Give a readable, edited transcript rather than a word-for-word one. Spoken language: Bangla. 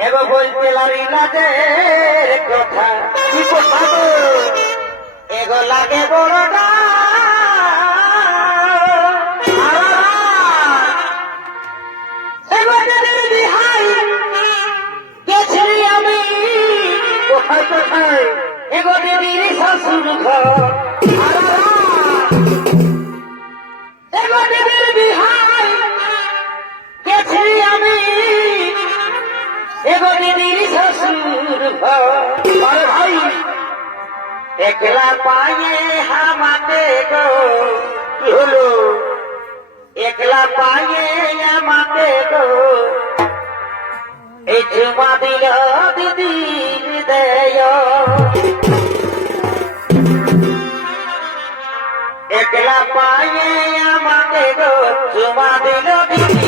এগো বলতে লারি না যে কথা কি করবো এগো লাগে বড়টা এগো দিদির বিহাই গেছি আমি কোথায় কোথায় এগো দিদির শ্বশুর ঘর এগো দিদির বিহাই গেছি আমি এগো দিদির শ্বশুর ঘর ভাই একলা পায়ে হামাতে গো কি হলো একলা পায়ে আমাতে গো এই চুমা দিল দিদির হৃদয় একলা পায়ে আমাতে গো চুমা দিল দিদি